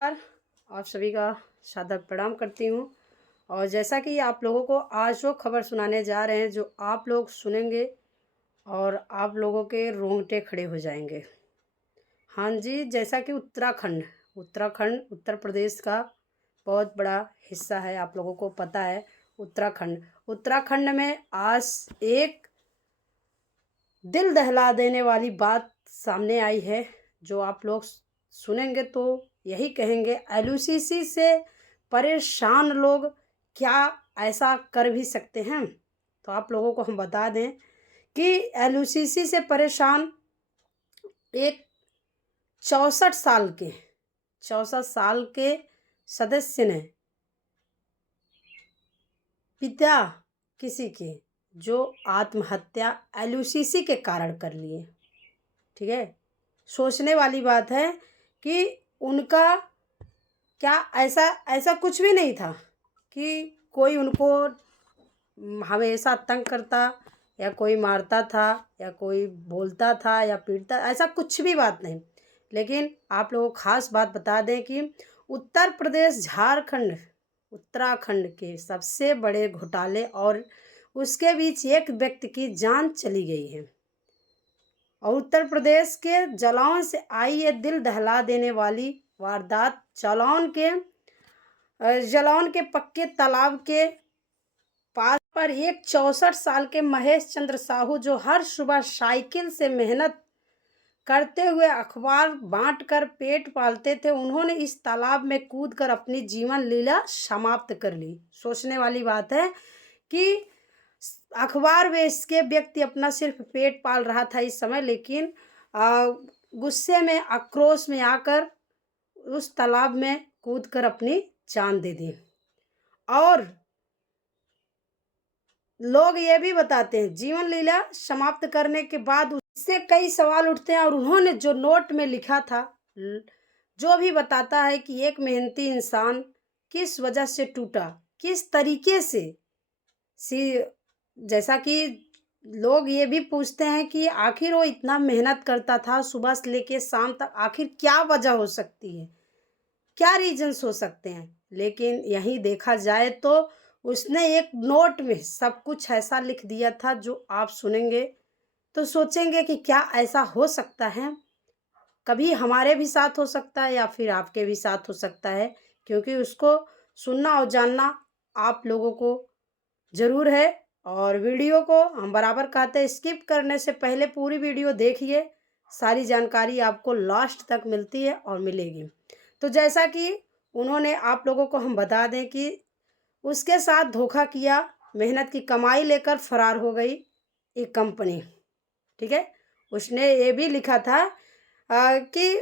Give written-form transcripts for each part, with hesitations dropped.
आप सभी का सादर प्रणाम करती हूँ। और जैसा कि आप लोगों को आज वो खबर सुनाने जा रहे हैं जो आप लोग सुनेंगे और आप लोगों के रोंगटे खड़े हो जाएंगे। हाँ जी, जैसा कि उत्तराखंड उत्तर प्रदेश का बहुत बड़ा हिस्सा है, आप लोगों को पता है। उत्तराखंड में आज एक दिल दहला देने वाली बात सामने आई है जो आप लोग सुनेंगे तो यही कहेंगे, एलयूसीसी से परेशान लोग क्या ऐसा कर भी सकते हैं। तो आप लोगों को हम बता दें कि एलयूसीसी से परेशान एक 64 साल के सदस्य ने पिता किसी के जो आत्महत्या एलयूसीसी के कारण कर लिए। ठीक है, सोचने वाली बात है कि उनका क्या ऐसा ऐसा कुछ भी नहीं था कि कोई उनको हमेशा तंग करता या कोई मारता था या कोई बोलता था या पीटता, ऐसा कुछ भी बात नहीं। लेकिन आप लोगों को खास बात बता दें कि उत्तर प्रदेश, झारखंड, उत्तराखंड के सबसे बड़े घोटाले और उसके बीच एक व्यक्ति की जान चली गई है। और उत्तर प्रदेश के जालौन से आई ये दिल दहला देने वाली वारदात जालौन के पक्के तालाब के पास पर एक 64 साल के महेश चंद्र साहू, जो हर सुबह साइकिल से मेहनत करते हुए अखबार बांटकर पेट पालते थे, उन्होंने इस तालाब में कूदकर अपनी जीवन लीला समाप्त कर ली। सोचने वाली बात है कि अखबार बेच के व्यक्ति अपना सिर्फ पेट पाल रहा था इस समय, लेकिन गुस्से में, आक्रोश में आकर उस तालाब में कूदकर अपनी जान दे दी। और लोग ये भी बताते हैं जीवन लीला समाप्त करने के बाद उससे कई सवाल उठते हैं। और उन्होंने जो नोट में लिखा था, जो भी बताता है कि एक मेहनती इंसान किस वजह से टूटा, किस तरीके से। जैसा कि लोग ये भी पूछते हैं कि आखिर वो इतना मेहनत करता था सुबह से लेके शाम तक, आखिर क्या वजह हो सकती है, क्या रीजंस हो सकते हैं। लेकिन यही देखा जाए तो उसने एक नोट में सब कुछ ऐसा लिख दिया था जो आप सुनेंगे तो सोचेंगे कि क्या ऐसा हो सकता है। कभी हमारे भी साथ हो सकता है या फिर आपके भी साथ हो सकता है, क्योंकि उसको सुनना और जानना आप लोगों को ज़रूर है। और वीडियो को हम बराबर कहते हैं स्किप करने से पहले पूरी वीडियो देखिए, सारी जानकारी आपको लास्ट तक मिलती है और मिलेगी। तो जैसा कि उन्होंने, आप लोगों को हम बता दें कि उसके साथ धोखा किया, मेहनत की कमाई लेकर फरार हो गई एक कंपनी। ठीक है, उसने ये भी लिखा था कि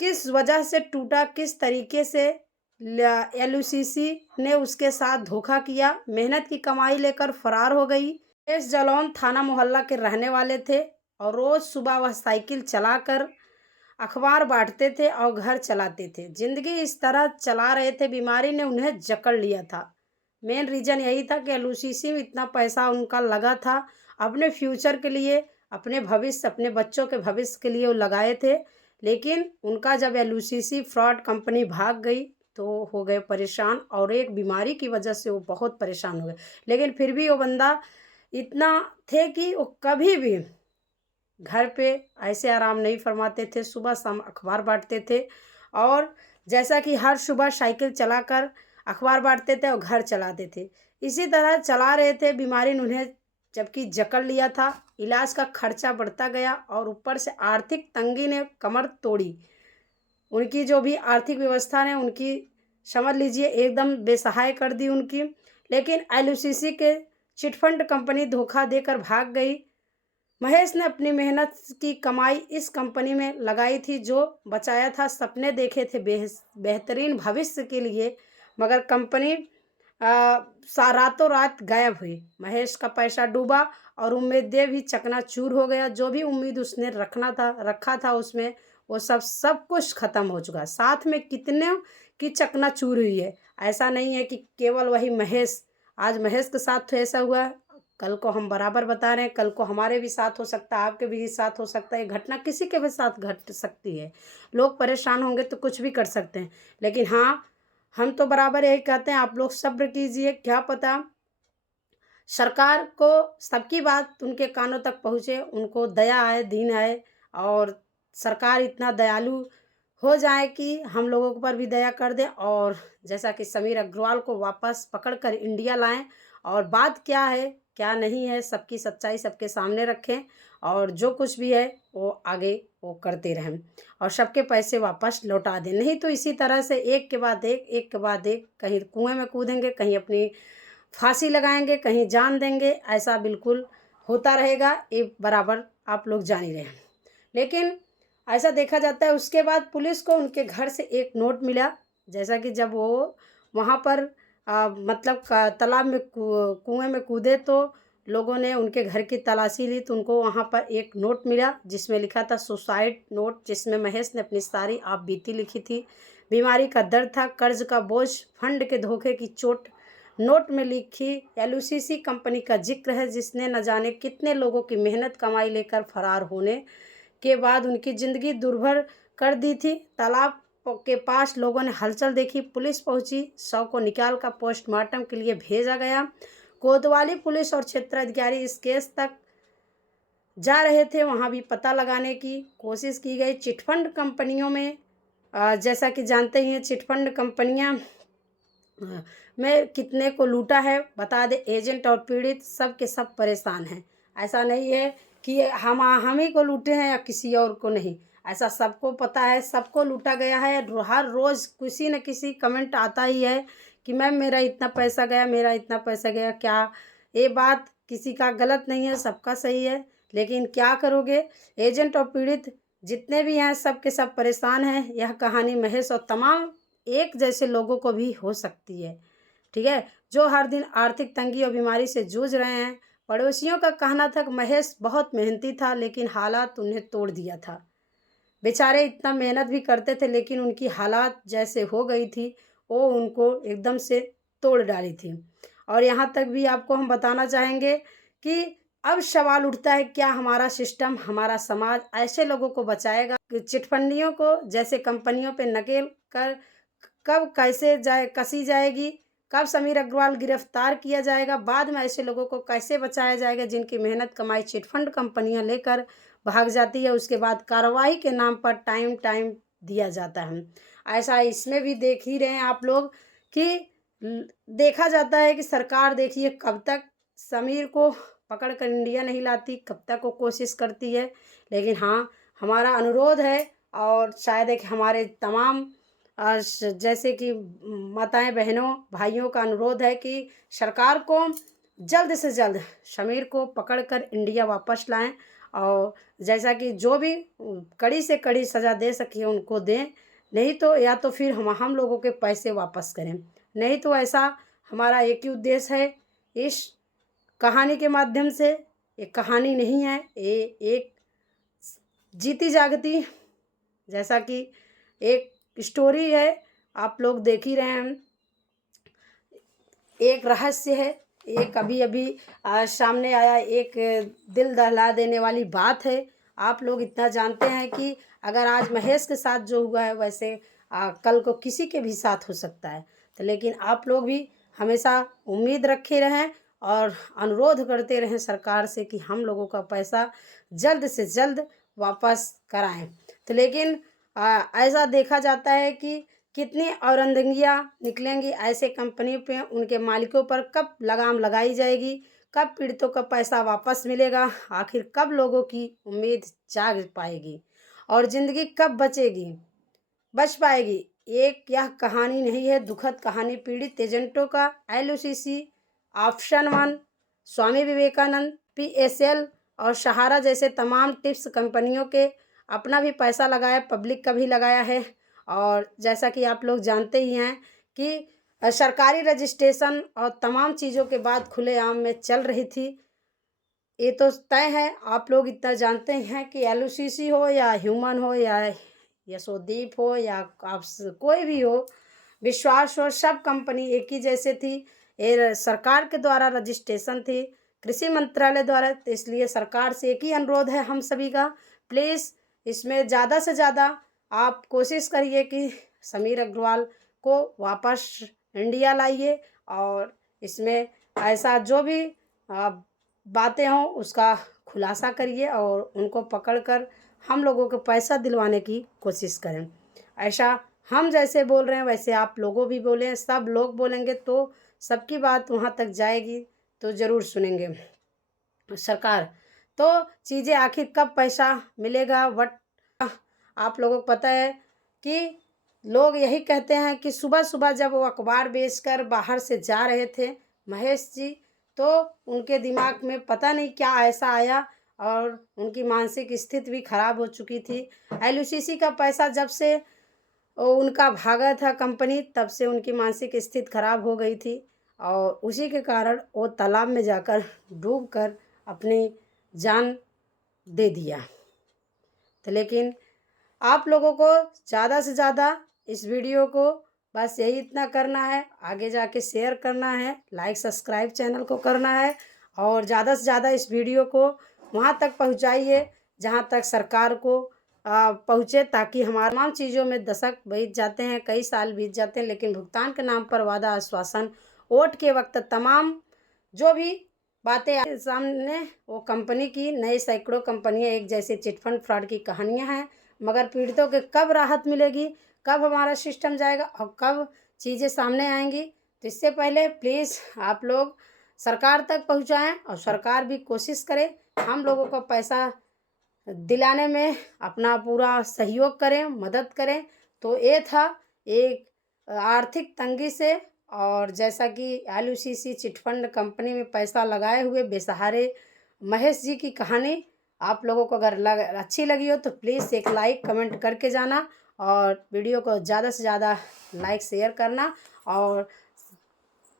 किस वजह से टूटा, किस तरीके से एलयूसीसी ने उसके साथ धोखा किया, मेहनत की कमाई लेकर फरार हो गई। इस जालौन थाना मोहल्ला के रहने वाले थे और रोज़ सुबह वह साइकिल चलाकर अखबार बांटते थे और घर चलाते थे। जिंदगी इस तरह चला रहे थे, बीमारी ने उन्हें जकड़ लिया था। मेन रीज़न यही था कि एलयूसीसी में इतना पैसा उनका लगा था, अपने फ्यूचर के लिए, अपने भविष्य, अपने बच्चों के भविष्य के लिए वो लगाए थे। लेकिन उनका जब एलयूसीसी फ्रॉड कंपनी भाग गई तो हो गए परेशान, और एक बीमारी की वजह से वो बहुत परेशान हो गए। लेकिन फिर भी वो बंदा इतना थे कि वो कभी भी घर पे ऐसे आराम नहीं फरमाते थे, सुबह शाम अखबार बांटते थे। और जैसा कि हर सुबह साइकिल चलाकर अखबार बांटते थे और घर चलाते थे, इसी तरह चला रहे थे। बीमारी ने उन्हें जबकि जकड़ लिया था, इलाज का खर्चा बढ़ता गया और ऊपर से आर्थिक तंगी ने कमर तोड़ी। उनकी जो भी आर्थिक व्यवस्था ने उनकी, समझ लीजिए, एकदम बेसहाय कर दी उनकी। लेकिन एलयूसीसी के चिटफंड कंपनी धोखा देकर भाग गई। महेश ने अपनी मेहनत की कमाई इस कंपनी में लगाई थी, जो बचाया था, सपने देखे थे बेहतरीन भविष्य के लिए, मगर कंपनी रातों रात गायब हुई। महेश का पैसा डूबा और उम्मीदें भी चकनाचूर हो गया। जो भी उम्मीद उसने रखा था उसमें, वो सब कुछ ख़त्म हो चुका। साथ में कितने की चकनाचूर हुई है। ऐसा नहीं है कि केवल वही महेश, आज महेश के साथ तो ऐसा हुआ, कल को हम बराबर बता रहे हैं, कल को हमारे भी साथ हो सकता है, आपके भी साथ हो सकता है, ये घटना किसी के भी साथ घट सकती है। लोग परेशान होंगे तो कुछ भी कर सकते हैं, लेकिन हाँ, हम तो बराबर यही कहते हैं, आप लोग सब्र कीजिए, क्या पता सरकार को सबकी बात उनके कानों तक पहुँचे, उनको दया आए, दीन आए और सरकार इतना दयालु हो जाए कि हम लोगों के ऊपर भी दया कर दे और जैसा कि समीर अग्रवाल को वापस पकड़ कर इंडिया लाएँ और बात क्या है, क्या नहीं है, सबकी सच्चाई सबके सामने रखें और जो कुछ भी है वो आगे वो करते रहें और सबके पैसे वापस लौटा दें। नहीं तो इसी तरह से एक के बाद एक के बाद एक कहीं कुएँ में कूदेंगे, कहीं अपनी फांसी लगाएंगे, कहीं जान देंगे, ऐसा बिल्कुल होता रहेगा, ये बराबर आप लोग जान ही रहे हैं। लेकिन ऐसा देखा जाता है उसके बाद पुलिस को उनके घर से एक नोट मिला, जैसा कि जब वो वहाँ पर मतलब तालाब में कुएं में कूदे तो लोगों ने उनके घर की तलाशी ली तो उनको वहाँ पर एक नोट मिला जिसमें लिखा था सुसाइड नोट, जिसमें महेश ने अपनी सारी आप बीती लिखी थी। बीमारी का दर्द था, कर्ज का बोझ, फंड के धोखे की चोट। नोट में लिखी एलयूसीसी कंपनी का जिक्र है जिसने न जाने कितने लोगों की मेहनत कमाई लेकर फरार होने के बाद उनकी ज़िंदगी दुर्भर कर दी थी। तालाब के पास लोगों ने हलचल देखी, पुलिस पहुंची, शव को निकाल कर पोस्टमार्टम के लिए भेजा गया। कोतवाली पुलिस और क्षेत्राधिकारी इस केस तक जा रहे थे, वहां भी पता लगाने की कोशिश की गई। चिटफंड कंपनियों में जैसा कि जानते ही हैं, चिटफंड कंपनियां में कितने को लूटा है बता दे। एजेंट और पीड़ित सब के सब परेशान हैं। ऐसा नहीं है कि हम ही को लूटे हैं या किसी और को नहीं, ऐसा सबको पता है, सबको लूटा गया है। हर रोज़ किसी न किसी कमेंट आता ही है कि मैम मेरा इतना पैसा गया, मेरा इतना पैसा गया। क्या ये बात किसी का गलत नहीं है, सबका सही है, लेकिन क्या करोगे, एजेंट और पीड़ित जितने भी हैं सब के सब परेशान हैं। यह कहानी महेश और तमाम एक जैसे लोगों को भी हो सकती है, ठीक है, जो हर दिन आर्थिक तंगी और बीमारी से जूझ रहे हैं। पड़ोसियों का कहना था कि महेश बहुत मेहनती था लेकिन हालात उन्हें तोड़ दिया था। बेचारे इतना मेहनत भी करते थे लेकिन उनकी हालात जैसे हो गई थी वो उनको एकदम से तोड़ डाली थी। और यहाँ तक भी आपको हम बताना चाहेंगे कि अब सवाल उठता है क्या हमारा सिस्टम, हमारा समाज ऐसे लोगों को बचाएगा कि चिटफंडियों को जैसे कंपनियों पे नकेल कर कब कैसे जाए कसी जाएगी, कब समीर अग्रवाल गिरफ्तार किया जाएगा, बाद में ऐसे लोगों को कैसे बचाया जाएगा जिनकी मेहनत कमाई चिटफंड कंपनियां लेकर भाग जाती है। उसके बाद कार्रवाई के नाम पर टाइम टाइम दिया जाता है। ऐसा इसमें भी देख ही रहे हैं आप लोग कि देखा जाता है कि सरकार देखिए कब तक समीर को पकड़ कर इंडिया नहीं लाती, कब तक वो कोशिश करती है। लेकिन हाँ, हमारा अनुरोध है और शायद एक हमारे तमाम जैसे कि माताएं बहनों भाइयों का अनुरोध है कि सरकार को जल्द से जल्द समीर को पकड़कर इंडिया वापस लाएं और जैसा कि जो भी कड़ी से कड़ी सज़ा दे सके उनको दें। नहीं तो या तो फिर हम लोगों के पैसे वापस करें। नहीं तो ऐसा हमारा एक ही उद्देश्य है इस कहानी के माध्यम से। एक कहानी नहीं है, ये एक जीती जागती जैसा कि एक स्टोरी है, आप लोग देख ही रहे हैं। एक रहस्य है, एक अभी अभी सामने आया, एक दिल दहला देने वाली बात है। आप लोग इतना जानते हैं कि अगर आज महेश के साथ जो हुआ है वैसे कल को किसी के भी साथ हो सकता है। तो लेकिन आप लोग भी हमेशा उम्मीद रखे रहें और अनुरोध करते रहें सरकार से कि हम लोगों का पैसा जल्द से जल्द वापस कराएं। तो लेकिन ऐसा देखा जाता है कि कितनी औरंदंगियाँ निकलेंगी ऐसे कंपनी पे, उनके मालिकों पर कब लगाम लगाई जाएगी, कब पीड़ितों का पैसा वापस मिलेगा, आखिर कब लोगों की उम्मीद जाग पाएगी और ज़िंदगी कब बच पाएगी। एक यह कहानी नहीं है, दुखद कहानी पीड़ित एजेंटों का, LUCC, option one, Swami Vivekananda, PSL और सहारा जैसे तमाम टिप्स कंपनियों के अपना भी पैसा लगाया, पब्लिक का भी लगाया है। और जैसा कि आप लोग जानते ही हैं कि सरकारी रजिस्ट्रेशन और तमाम चीज़ों के बाद खुलेआम में चल रही थी। ये तो तय है, आप लोग इतना जानते हैं कि एलयूसीसी हो या ह्यूमन हो या यशोदीप हो या आप कोई भी हो, विश्वास हो, सब कंपनी एक ही जैसे थी। ये सरकार के द्वारा रजिस्ट्रेशन थी, कृषि मंत्रालय द्वारा। तो इसलिए सरकार से एक ही अनुरोध है हम सभी का, प्लीज़ इसमें ज़्यादा से ज़्यादा आप कोशिश करिए कि समीर अग्रवाल को वापस इंडिया लाइए, और इसमें ऐसा जो भी बातें हों उसका खुलासा करिए और उनको पकड़कर हम लोगों को पैसा दिलवाने की कोशिश करें। ऐसा हम जैसे बोल रहे हैं वैसे आप लोगों भी बोलें, सब लोग बोलेंगे तो सबकी बात वहाँ तक जाएगी, तो ज़रूर सुनेंगे सरकार। तो चीज़ें आखिर कब पैसा मिलेगा, आप लोगों को पता है कि लोग यही कहते हैं कि सुबह सुबह जब वो अखबार बेचकर बाहर से जा रहे थे महेश जी, तो उनके दिमाग में पता नहीं क्या ऐसा आया और उनकी मानसिक स्थिति भी खराब हो चुकी थी। एलयूसीसी का पैसा जब से उनका भागा था कंपनी, तब से उनकी मानसिक स्थिति खराब हो गई थी और उसी के कारण वो तालाब में जाकर डूबकर अपनी जान दे दिया। तो लेकिन आप लोगों को ज़्यादा से ज़्यादा इस वीडियो को बस यही इतना करना है, आगे जाके शेयर करना है, लाइक सब्सक्राइब चैनल को करना है और ज़्यादा से ज़्यादा इस वीडियो को वहाँ तक पहुँचाइए जहाँ तक सरकार को पहुँचे, ताकि हमारे तमाम चीज़ों में दशक बीत जाते हैं, कई साल बीत जाते हैं, लेकिन भुगतान के नाम पर वादा आश्वासन, वोट के वक्त तमाम जो भी बातें सामने, वो कंपनी की नई सैकड़ों कंपनियां एक जैसे चिटफंड फ्रॉड की कहानियां हैं, मगर पीड़ितों के कब राहत मिलेगी, कब हमारा सिस्टम जाएगा और कब चीज़ें सामने आएंगी। तो इससे पहले प्लीज़ आप लोग सरकार तक पहुंचाएं और सरकार भी कोशिश करे हम लोगों को पैसा दिलाने में अपना पूरा सहयोग करें, मदद करें। तो ये था एक आर्थिक तंगी से, और जैसा कि एलयूसीसी चिटफंड कंपनी में पैसा लगाए हुए बेसहारे महेश जी की कहानी आप लोगों को अगर अच्छी लगी हो तो प्लीज़ एक लाइक कमेंट करके जाना और वीडियो को ज़्यादा से ज़्यादा लाइक शेयर करना। और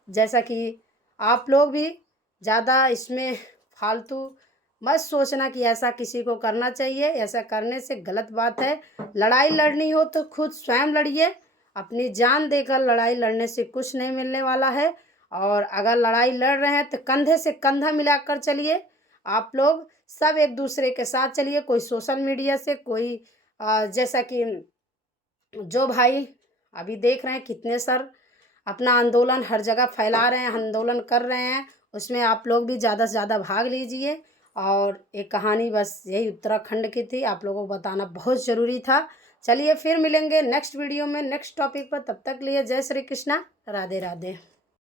जैसा कि आप लोग भी ज़्यादा इसमें फालतू मत सोचना कि ऐसा किसी को करना चाहिए, ऐसा करने से गलत बात है। लड़ाई लड़नी हो तो खुद स्वयं लड़िए, अपनी जान देकर लड़ाई लड़ने से कुछ नहीं मिलने वाला है। और अगर लड़ाई लड़ रहे हैं तो कंधे से कंधा मिलाकर चलिए, आप लोग सब एक दूसरे के साथ चलिए। कोई सोशल मीडिया से, कोई जैसा कि जो भाई अभी देख रहे हैं कितने सर अपना आंदोलन हर जगह फैला रहे हैं, आंदोलन कर रहे हैं, उसमें आप लोग भी ज़्यादा से ज़्यादा भाग लीजिए। और एक कहानी बस यही उत्तराखंड की थी, आप लोगों को बताना बहुत ज़रूरी था। चलिए फिर मिलेंगे नेक्स्ट वीडियो में नेक्स्ट टॉपिक पर, तब तक लिए जय श्री कृष्णा, राधे राधे।